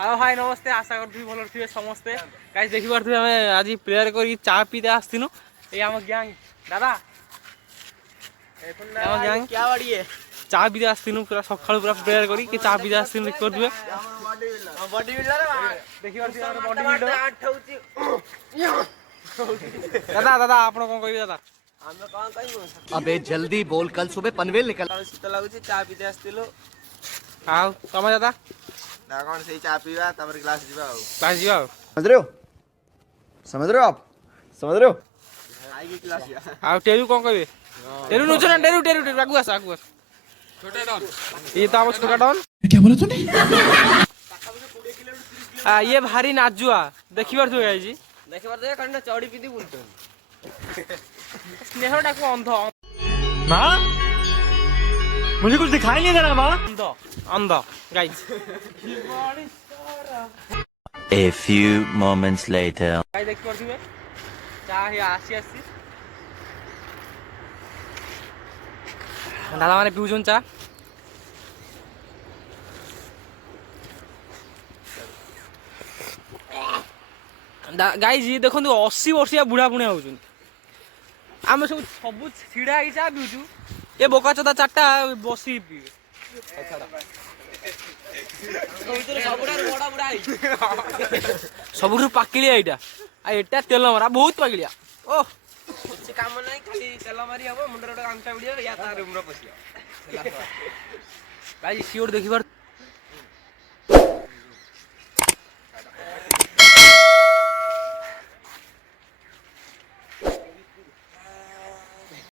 Hello hi नमस्ते आशा करथि भल थे समस्ते गाइस देखि पारथि हमें आज प्रेयर करी चा पीते आस्तिनु ए हम गैंग दादा हम गैंग क्या बाड़ी है चा पीते आस्तिनु पूरा सकाळ पूरा प्रेयर करी कि चा पीते आस्तिनु देख करथि बॉडी बिल्डर देखि पारथि हमर बॉडी बिल्डर आठ होची दादा दादा आपण कोन कहबी दादा हम कोन कहबो अबे जल्दी बोल कल सुबह पनवेल निकल शीत लागुची चा पीते आस्तिलु आउ तमे दादा ना कौन सही चा पीवा तबर क्लास जीवा हो क्लास जीवा समझ रहे हो आप समझ रहे हो आएगी क्लास या आ टेरू कोन कहबे टेरू नुचो ना टेरू टेरू टेरू आगु आस छोटा डॉन ये तो हम छोटा डॉन क्या बोला तूने ये भारी नाजुआ देखि बार तू गाइजी देखि बार दे कंडा चौड़ी पीदी बोलतो स्नेह डाको अंध मां मुझे कुछ दिखाई नहीं दे रहा मां अंध अंध guys A few moments later. Guys देख परथिबे चा हे आसी आसी दादा माने पिउजन चा गाइज ये देखो 80 वर्षिया बुढ़ा बुढ़िया होचुन आम सब छिड़ा ही चा पिउचु ये बोका चोदा चारटा बसी पीवे सबुठ पाकिलिया एटा तेल मरा बहुत पाकिलिया ओ काम ना खाली तेल मारी हम मुंडर गामछा उड़िया या रूम पशिया गाइस सियोर देखिबार